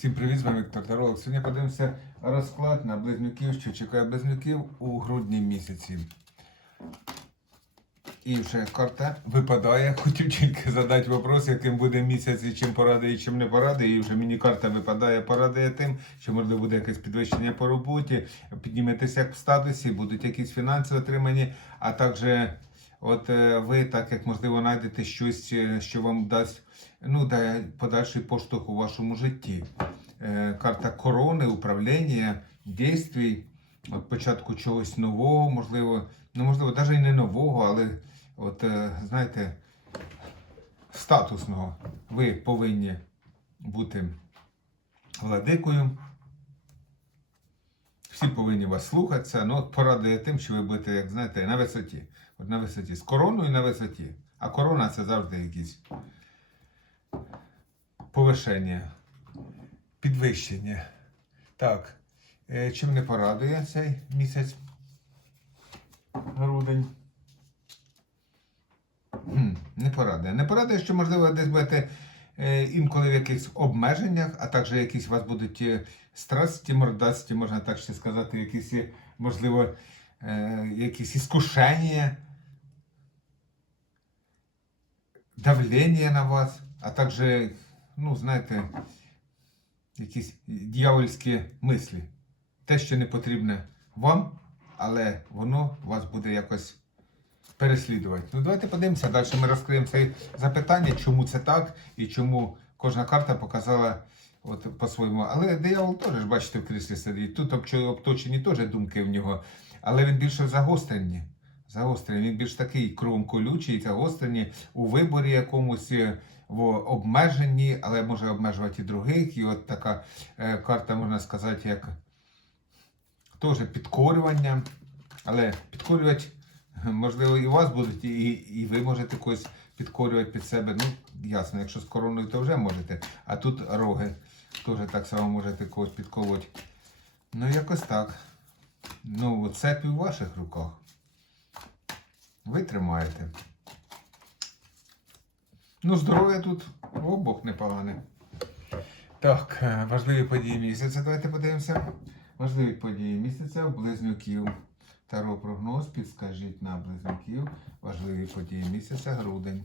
Всім привіт, з вами Віктор Таролог. Сьогодні подивимося розклад на близнюків, що чекає близнюків у грудні місяці. І вже карта випадає. Хотів тільки задати вопрос, яким буде місяць і чим порадує, і чим не порадує. І вже мені карта випадає, порадує тим, що можливо буде якесь підвищення по роботі, підніметеся як в статусі, будуть якісь фінанси отримані, а також от е, ви, так як можливо, знайдете щось, е, що вам дасть ну, дає подальший поштовх у вашому житті. Е, Карта корони, управління, дійствій, от початку чогось нового, можливо, ну можливо, навіть і не нового, але от знаєте, статусного. Ви повинні бути владикою. Всі повинні вас слухатися. Ну, порадує тим, що ви будете, як знаєте, на висоті. От на висоті. З короною на висоті. А корона це завжди якісь повишення, підвищення. Так. е, Чим не порадує цей місяць? Грудень. Не порадує. Не порадує, що, можливо, десь будете е, інколи в якихось обмеженнях, а також якісь у вас будуть е, страсті, мордасті, можна так ще сказати, якісь, можливо, якісь іскушення, давлення на вас, а також, ну, знаєте, якісь дьявольські мислі. Те, що не потрібне вам, але воно вас буде якось переслідувати. Ну, давайте подивимося. Далі ми розкриємо це запитання, чому це так і чому кожна карта показала от, по-своєму. Але диявол теж, бачите, в кріслі сидить. Тут обточені теж думки в нього, але він більше загострені. Загострені. Він більш такий кругом колючий, загострені у виборі якомусь. е, В обмеженні, але може обмежувати і других. І от така е, карта, можна сказати, як теж підкорювання. Але підкорювати, можливо, і вас будуть, і, і ви можете когось підкорювати під себе. Ну, ясно, якщо з короною, то вже можете. А тут роги теж так само можете когось підколоти. Ну, якось так. Ну, цепі в ваших руках. Ви тримаєте. Ну, здоров'я тут в обох непогане. Так, е, важливі події місяця. Давайте подивимося. Важливі події місяця у близнюків. Таро прогноз підскажіть на близнюків. Важливі події місяця грудень.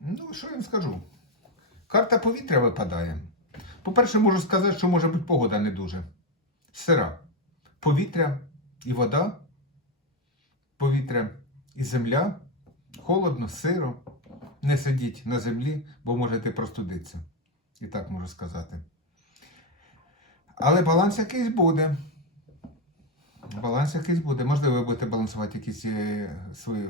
Ну, що я вам скажу? Карта повітря випадає. По-перше, можу сказати, що може бути погода не дуже. Сира. Повітря і вода. Повітря і земля. Холодно, сиро. Не сидіть на землі, бо можете простудитися. І так можу сказати. Але баланс якийсь буде. Баланс якийсь буде. Можливо, ви будете балансувати якісь е, свої,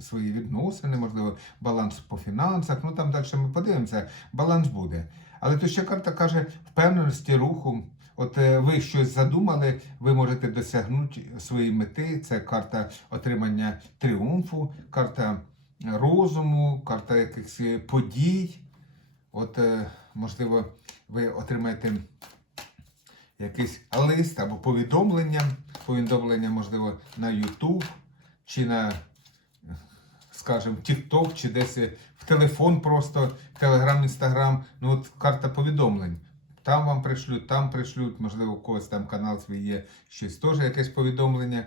свої відносини, можливо, баланс по фінансах. Ну там далі ми подивимося. Баланс буде. Але тут ще карта каже впевненості руху. От е, ви щось задумали, ви можете досягнути своєї мети. Це карта отримання тріумфу, карта розуму, карта якихось подій. От, е, можливо, ви отримаєте якийсь лист або повідомлення, повідомлення, можливо, на YouTube чи на, скажімо, TikTok, чи десь в телефон просто, Telegram, Instagram. Ну, от карта повідомлень. Там вам пришлють, там пришлють, можливо, у когось там канал свій є, щось теж якесь повідомлення.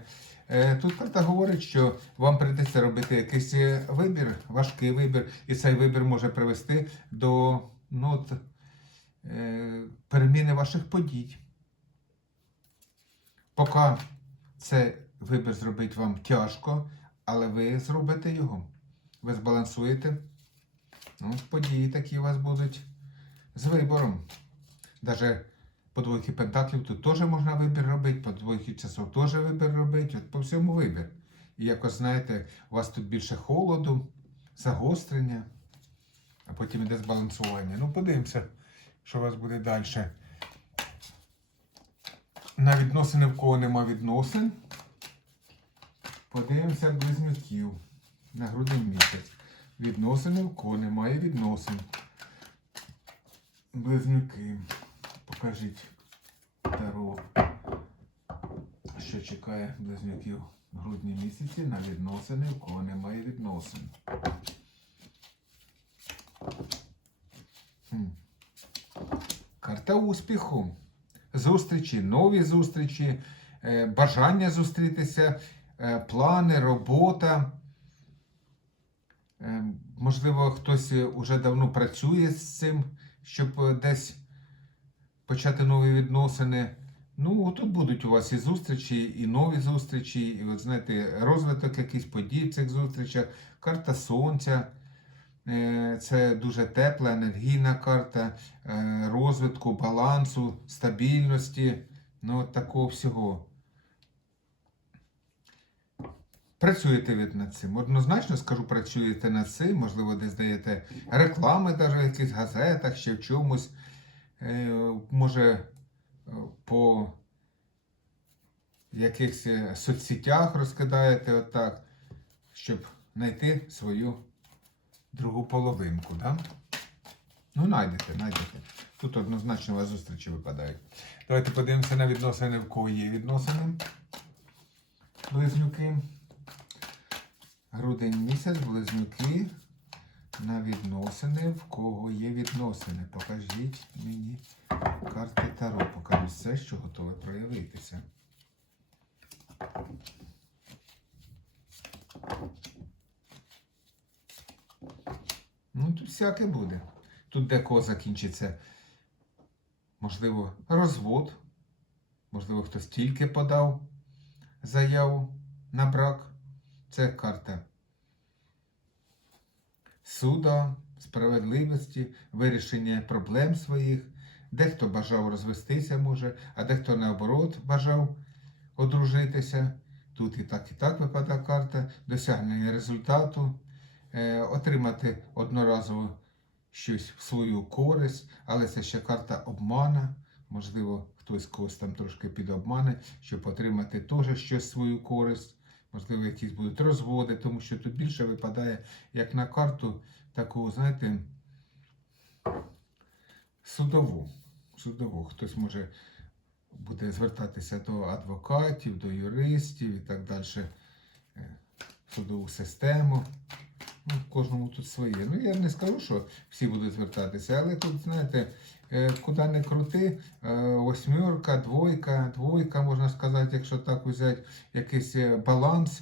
Е, Тут карта говорить, що вам прийдеться робити якийсь е, вибір, важкий вибір, і цей вибір може привести до ну, от, е, переміни ваших подій. Поки цей вибір зробити вам тяжко, але ви зробите його. Ви збалансуєте. Ну, події такі у вас будуть з вибором. Даже по двойки пентаклів тут теж можна вибір робити, по двойки часов теж вибір робити, от по всьому вибір. І якось, знаєте, у вас тут більше холоду, загострення, а потім іде збалансування. Ну, подивимося, що у вас буде далі. На відносини в кого нема відносин. Подивимося близнюків на грудень місяць. Відносини в кого немає відносин. Близнюки. Покажіть Таро, що чекає близнюків В грудні місяці на відносини, у кого немає відносин. Хм. Карта успіху. Зустрічі, нові зустрічі, е, бажання зустрітися, плани, робота. Е, Можливо, хтось уже давно працює з цим, щоб е, десь почати нові відносини. Ну, тут будуть у вас і зустрічі, і нові зустрічі, і от знаєте, розвиток якийсь подій в цих зустрічах, карта сонця. Е, Це дуже тепла, енергійна карта е, розвитку, балансу, стабільності. Ну, от такого всього. Працюєте ви над цим. Однозначно скажу, працюєте над цим, можливо, десь даєте реклами, навіть в якихось газетах, ще в чомусь. Е, Може, е, по якихось е, соцсетях розкидаєте отак, щоб знайти свою другу половинку. Да? Ну, знайдете, знайдете. Тут однозначно у вас зустрічі випадають. Давайте подивимося на відносини, в кого є відносини. Близнюки. Грудень місяць, близнюки. На відносини, в кого є відносини. Покажіть мені карти Таро. Покажу все, що готове проявитися. Ну, тут всяке буде. Тут декого закінчиться, можливо, розвод. Можливо, хтось тільки подав заяву на брак. Це карта суда, справедливості, вирішення проблем своїх. Дехто бажав розвестися може, а дехто наоборот бажав одружитися. Тут і так, і так випадає карта, досягнення результату, е, отримати одноразово щось в свою користь, але це ще карта обмана. Можливо, хтось когось там трошки підобмане, щоб отримати теж щось в свою користь. Можливо, якісь будуть розводи, тому що тут більше випадає як на карту таку, знаєте, судову. судову. Хтось може буде звертатися до адвокатів, до юристів і так далі, е, судову систему. Ну, кожному тут своє. Ну, я не скажу, що всі будуть звертатися, але тут, знаєте, куди не крути, е, восьмерка, двойка, двойка, можна сказати, якщо так взяти, якийсь е, баланс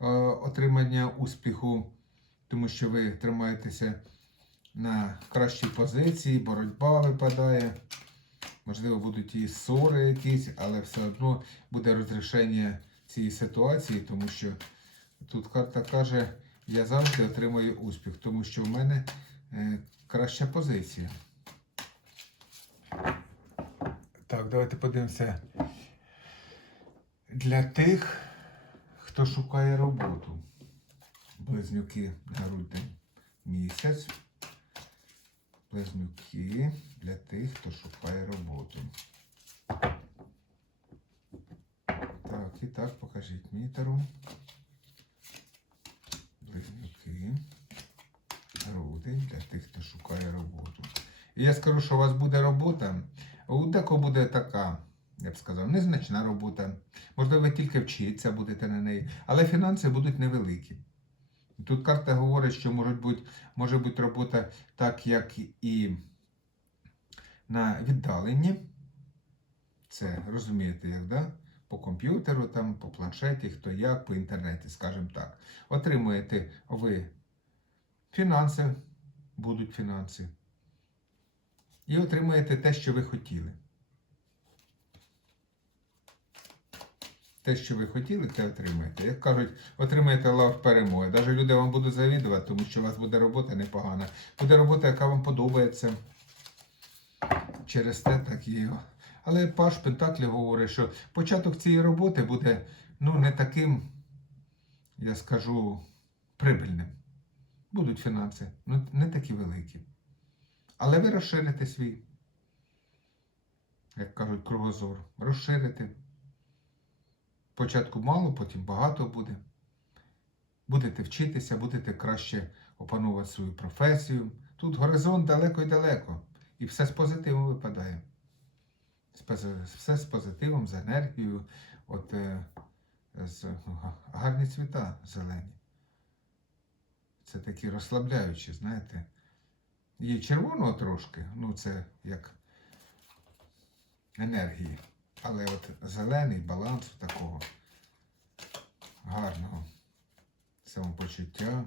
е, отримання успіху, тому що ви тримаєтеся на кращій позиції, боротьба випадає. Можливо, будуть і ссори якісь, але все одно буде розрішення цієї ситуації, тому що тут карта каже, я завжди отримую успіх, тому що в мене е, краща позиція. Так, давайте подивимося. Для тих, хто шукає роботу. Близнюки грудень місяць. Близнюки для тих, хто шукає роботу. Так, і так, покажіть мітеру. Близнюки. Грудень для тих, хто шукає роботу. І я скажу, що у вас буде робота. У декого буде така, я б сказав, незначна робота. Можливо, ви тільки вчитися будете на неї, але фінанси будуть невеликі. Тут карта говорить, що може бути, може бути робота так, як і на віддаленні. Це розумієте, як, да? По комп'ютеру, там, по планшеті, хто як, по інтернеті, скажімо так. Отримуєте ви фінанси, будуть фінанси. І отримуєте те, що ви хотіли. Те, що ви хотіли, те отримаєте. Як кажуть, отримаєте лав перемоги. Навіть люди вам будуть завідувати, тому що у вас буде робота непогана. Буде робота, яка вам подобається. Через те так і. Але Паш Пентаклі говорить, що початок цієї роботи буде ну, не таким, я скажу, прибильним. Будуть фінанси, ну не такі великі. Але ви розширите свій, як кажуть, кругозор. Розширите. Спочатку мало, потім багато буде. Будете вчитися, будете краще опанувати свою професію. Тут горизонт далеко і далеко. І все з позитивом випадає. Все з позитивом, з енергією. От е, з гарні цвіта зелені. Це такі розслабляючі, знаєте. Є червоного трошки, ну це як енергії. Але от зелений баланс такого гарного самопочуття.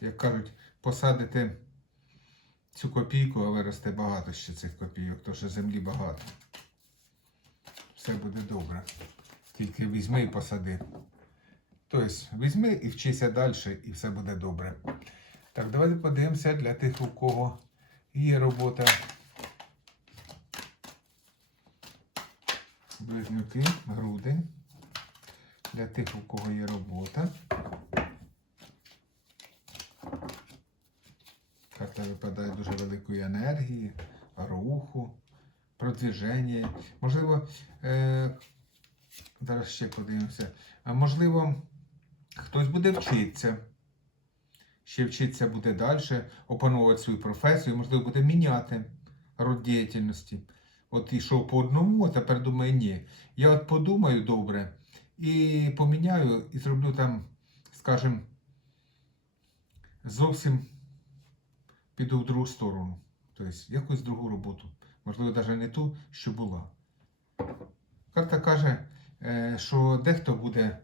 Як кажуть, посадите цю копійку, а виросте багато ще цих копійок, тому що землі багато. Все буде добре. Тільки візьми і посади. Тобто, візьми і вчися далі, і все буде добре. Так, давайте подивимося для тих, у кого є робота. Близнюки, грудень. Для тих, у кого є робота. Карта випадає дуже великої енергії, руху, продвіження. Можливо, е, зараз ще подивимося. Можливо, хтось буде вчитися. Ще вчитися буде далі, опановувати свою професію, можливо, буде міняти род діяльності. От йшов по одному, а тепер думає, ні. Я от подумаю добре і поміняю, і зроблю там, скажімо, зовсім піду в другу сторону. Тобто якусь другу роботу. Можливо, навіть не ту, що була. Карта каже, е, що дехто буде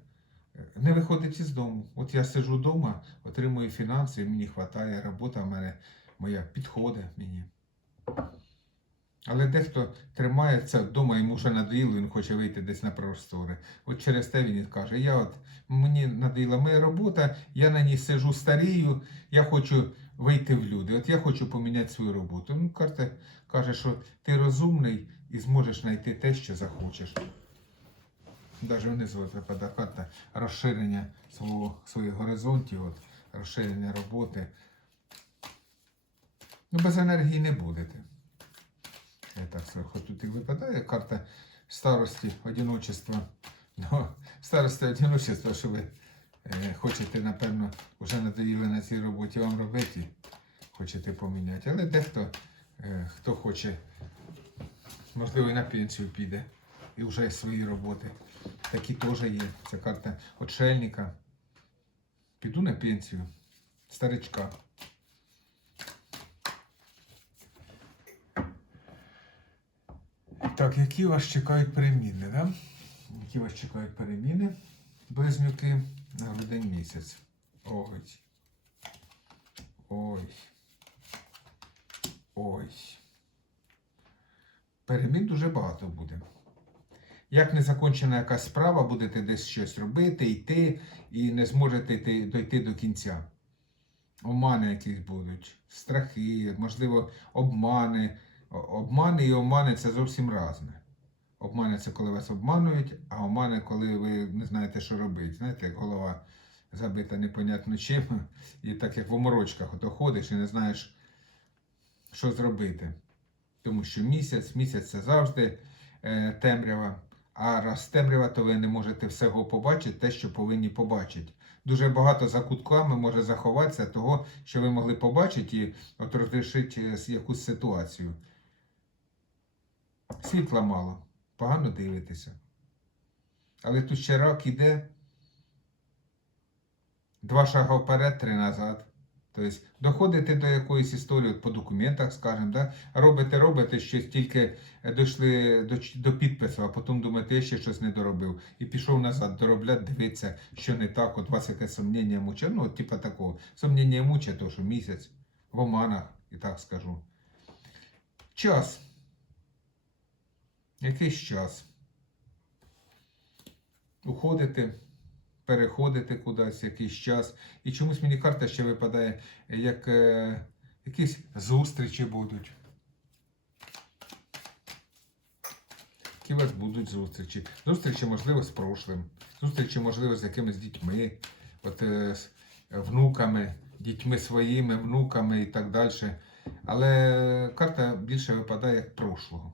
не виходить із дому. От я сиджу вдома, отримую фінанси, мені вистачає, робота в мене моя підходить мені. Але дехто тримається вдома, йому вже надоїло, він хоче вийти десь на простори. От через те він каже: я от мені надоїла моя робота, я на ній сижу старію, я хочу вийти в люди. От я хочу поміняти свою роботу. Ну, карта каже, що ти розумний і зможеш знайти те, що захочеш. Навіть внизу карта розширення свого, своїх горизонтів, от, розширення роботи. Ну, без енергії не будете. Я так сверху тут і випадає карта старості, одиночества. Ну, старості, одиночества, що ви е, хочете, напевно, вже надоїли на цій роботі вам робити, хочете поміняти. Але дехто, е, хто хоче, можливо, і на пенсію піде і вже свої роботи. Такі теж є. Це карта отшельника. Піду на пенсію. Старичка. Так, які вас чекають переміни, да? Які вас чекають переміни? Близнюки на грудень місяць. Ой. Ой. Ой. Перемін дуже багато буде. Як не закончена якась справа, будете десь щось робити, йти і не зможете йти, дойти до кінця. Омани якісь будуть, страхи, можливо, обмани. Обмани і омани це зовсім різне. Обмани це коли вас обманують, а омани, коли ви не знаєте, що робити. Знаєте, як голова забита непонятно чим, і так як в оморочках ото ходиш і не знаєш, що зробити. Тому що місяць, місяць це завжди е, темрява. А раз темрява, то ви не можете всього побачити, те, що повинні побачити. Дуже багато за кутками може заховатися того, що ви могли побачити і от розрішити е, якусь ситуацію. Світла мало, погано дивитися. Але тут ще рак іде. Два шага вперед, три назад. Тобто доходите до якоїсь історії по документах, скажімо, да? робите, робите щось, тільки дійшли до, до підпису, а потім думаєте, я ще щось не доробив. І пішов назад доробляти, дивитися, що не так, от вас якесь сумніння муче. Ну, от, типа такого. Сумніння муче, то що місяць в оманах, і так скажу. Час. Якийсь час. Уходите, переходите кудись якийсь час. І чомусь мені карта ще випадає, як е, якісь зустрічі будуть. Які у вас будуть зустрічі? Зустрічі, можливо, з прошлим, зустрічі, можливо, з якимись дітьми, от, е, з внуками, дітьми своїми, внуками і так далі. Але карта більше випадає як прошлого.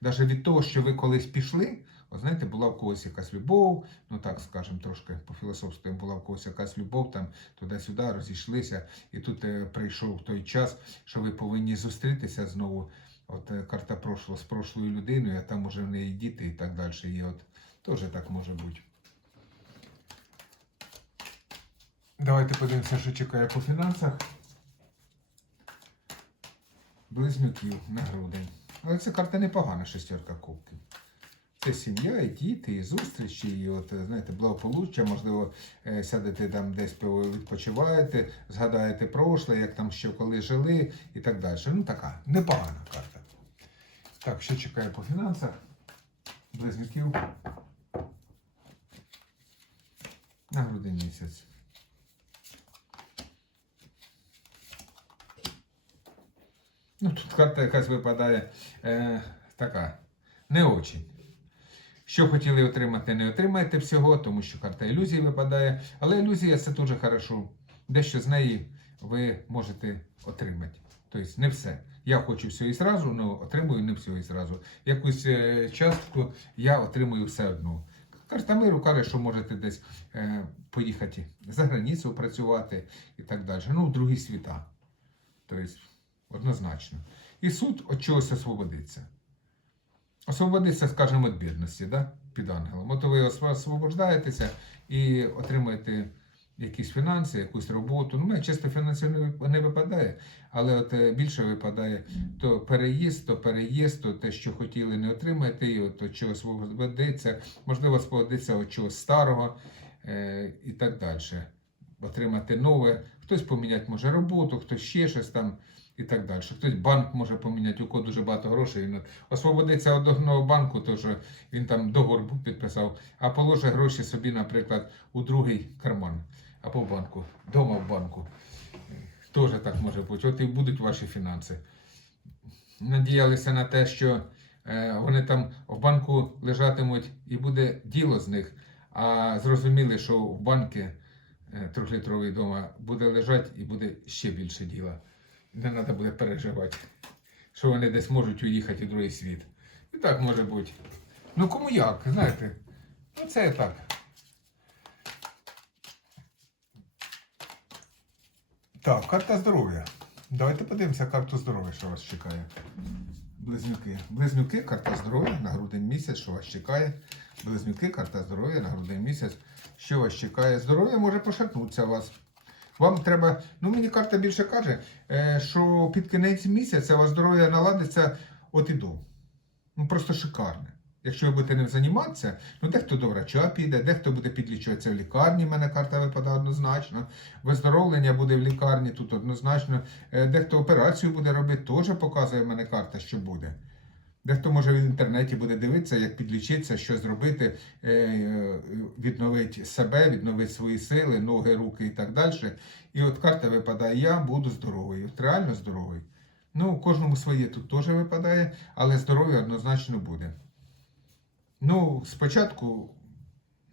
Навіть від того, що ви колись пішли, от знаєте, була в когось якась любов, ну так скажемо, трошки по-філософськи була в когось якась любов, там туди-сюди розійшлися, і тут е, прийшов той час, що ви повинні зустрітися знову От е, карта прошлого з прошлою людиною, а там уже в неї діти і так далі. І от теж так може бути. Давайте подивимося, що чекає по фінансах. Близнюків на грудень. Але ця карта непогана, шестерка кубків. Це сім'я, і діти, і зустрічі, і от, знаєте, благополуччя, можливо, е, сядете там десь відпочиваєте, згадаєте прошле, як там ще коли жили і так далі. Ну така непогана карта. Так, що чекає по фінансах? Близнюків. На грудень місяць. Ну, тут карта якась випадає е, така, не очень. Що хотіли отримати, не отримаєте всього, тому що карта ілюзії випадає. Але ілюзія це дуже хорошо. Дещо з неї ви можете отримати. Тобто не все. Я хочу все і зразу, але отримую не все і зразу. Якусь е, частку я отримую все одно. Карта миру каже, що можете десь е, поїхати за границю працювати і так далі. Ну, в другі світа. Тобто, однозначно. І суд від чогось освободиться. Освободиться, скажімо, від бідності, да? під ангелом. От ви освобождаєтеся і отримаєте якісь фінанси, якусь роботу. Ну, чисто фінансів не випадає, але от е, більше випадає то переїзд, то переїзд, то те, що хотіли, не отримаєте, і от від чогось освободиться, можливо, освободиться від чогось старого е, і так далі. Отримати нове, хтось поміняти може роботу, хтось ще щось там і так далі. Хтось банк може поміняти, у кого дуже багато грошей. Освободиться від одного банку, то що він там договор підписав, а положить гроші собі, наприклад, у другий карман або в банку, вдома в банку. Теж так може бути. От і будуть ваші фінанси. Надіялися на те, що е, вони там в банку лежатимуть і буде діло з них, а зрозуміли, що в банки е, трьохлітровий дома буде лежати і буде ще більше діла. Не треба буде переживати, що вони десь можуть уїхати у другий світ. І так може бути. Ну кому як, знаєте? Ну це так. Так, карта здоров'я. Давайте подивимося карту здоров'я, що вас чекає. Близнюки. Близнюки, карта здоров'я на грудень місяць, що вас чекає. Близнюки, карта здоров'я на грудень місяць, що вас чекає. Здоров'я може пошатнутися вас. Вам треба, ну мені карта більше каже, е, що під кінець місяця у вас здоров'я наладиться от і до. Ну просто шикарне. Якщо ви будете ним займатися, ну дехто до врача піде, дехто буде підлічуватися в лікарні, в мене карта випадає однозначно. Виздоровлення буде в лікарні, тут однозначно. Е, Дехто операцію буде робити, теж показує в мене карта, що буде. Дехто може в інтернеті буде дивитися, як підлічитися, що зробити, е, е, відновити себе, відновити свої сили, ноги, руки і так далі. І от карта випадає, я буду здоровий, реально здоровий. Ну, кожному своє тут теж випадає, але здоров'я однозначно буде. Ну, спочатку,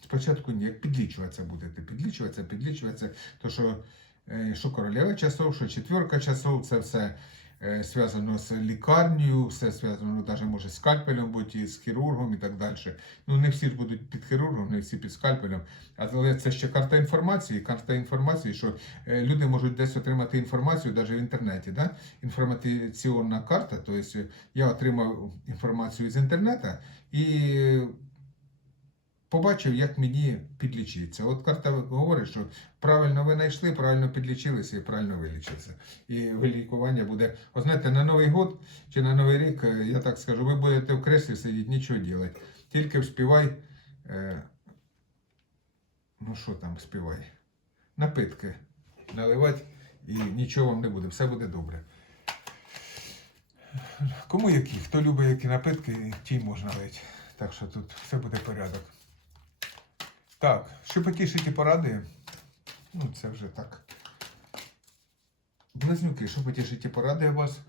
спочатку ні, як підлічуватися будете. Підлічуватися, підлічуватися, то що, е, що королева часов, що четверка часов, це все зв'язано з лікарнею, все зв'язано навіть може з скальпелем бути, з хірургом і так далі. Ну, не всі ж будуть під хірургом, не всі під скальпелем. Але це ще карта інформації. Карта інформації, що е, люди можуть десь отримати інформацію навіть в інтернеті. Да? Інформаційна карта, тобто я отримав інформацію з інтернету і побачив, як мені підлічитися. От карта говорить, що правильно ви знайшли, правильно підлічилися і правильно вилічилися. І вилікування буде. О, знаєте, на Новий год чи на Новий рік, е, я так скажу, ви будете в креслі сидіти, нічого робити. Тільки вспівай. Е, ну що там співай? Напитки наливати і нічого вам не буде, все буде добре. Кому які? Хто любить які напитки, ті можна лити. Так що тут все буде порядок. Так, що потішить і порадує? Ну, це вже так. Близнюки, що потішить і порадує вас?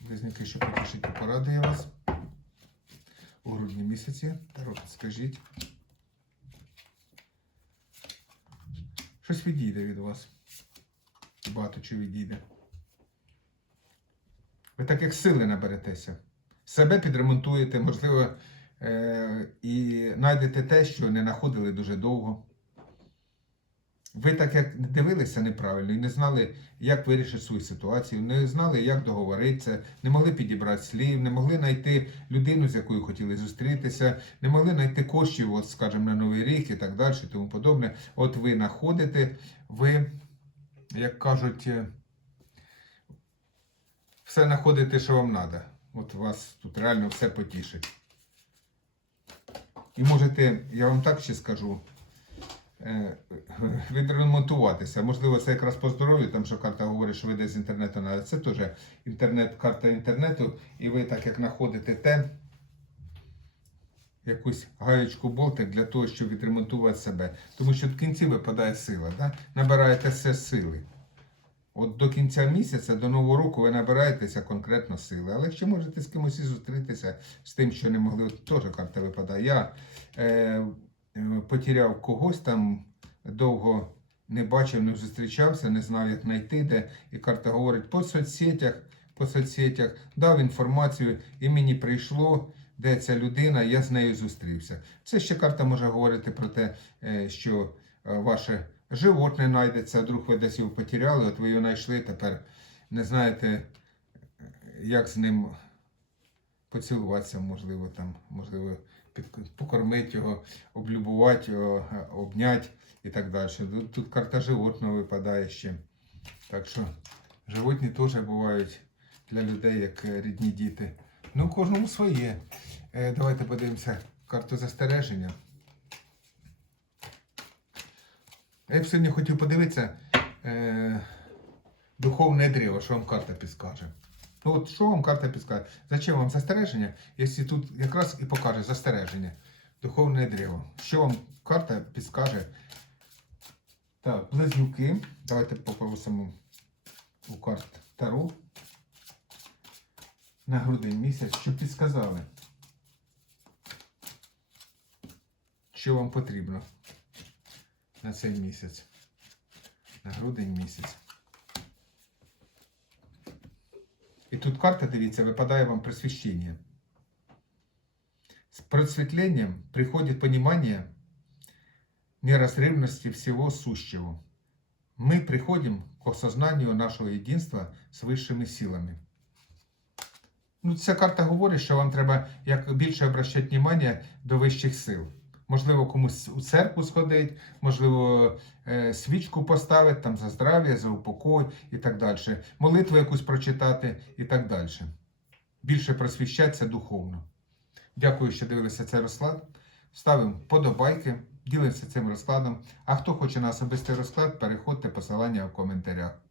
Близнюки, що потішить і порадує вас? У грудні місяці. Тарot, скажіть. Щось відійде від вас. Багато чого відійде. Ви так як сили наберетеся. Себе підремонтуєте, можливо, і знайдете те, що не знаходили дуже довго. ви так як дивилися неправильно і не знали, як вирішити свою ситуацію, не знали, як договоритися, не могли підібрати слів, не могли знайти людину, з якою хотіли зустрітися, не могли знайти коштів, от, скажімо, на Новий рік і так далі, тому подобне. От ви знаходите, ви, як кажуть, е, все знаходите, що вам треба. От вас тут реально все потішить. І можете, я вам так ще скажу, е, відремонтуватися. Можливо, це якраз по здоров'ю, там що карта говорить, що ви десь з інтернету надо. Це теж інтернет, карта інтернету, і ви так як знаходите те, якусь гаєчку болтик для того, щоб відремонтувати себе. Тому що в кінці випадає сила, да? набираєте все сили. От до кінця місяця, до нового року, ви набираєтеся конкретно сили. Але якщо можете з кимось і зустрітися з тим, що не могли, от теж карта випадає. Я е, потеряв когось там, довго не бачив, не зустрічався, не знав, як знайти де. І карта говорить по соцсетях, по соцсетях, дав інформацію, і мені прийшло, де ця людина, я з нею зустрівся. Це ще карта може говорити про те, е, що е, ваше животне знайдеться, вдруг ви десь його потеряли, от ви його знайшли, тепер не знаєте, як з ним поцілуватися, можливо, там, можливо, покормити його, облюбувати його, обняти і так далі. Тут, тут карта животного випадає ще. Так що животні теж бувають для людей як рідні діти. Ну, кожному своє. Е, давайте подивимося карту застереження. Я б сьогодні хотів подивитися е, духовне древо, що вам карта підскаже. Ну от що вам карта підскаже? Зачем вам застереження, якщо тут якраз і покаже застереження. Духовне древо. Що вам карта підскаже? Так, близнюки. Давайте попросимо у карт Таро на грудень місяць, щоб підсказали, що вам потрібно на цей місяць. На грудень місяць. І тут карта, дивіться, випадає вам просвещение. С просветлением приходит понимание неразрывности всего сущего. Мы приходим к осознанию нашего единства з вищими силами. Ну, ця карта говорить, що вам треба як більше обращати внимание до вищих сил. Можливо, комусь у церкву сходить, можливо, е, свічку поставити там за здрав'я, за упокой і так далі. Молитву якусь прочитати і так далі. Більше просвіщатися духовно. Дякую, що дивилися цей розклад. Ставимо подобайки, ділимося цим розкладом. А хто хоче на особистий розклад, переходьте посилання в коментарях.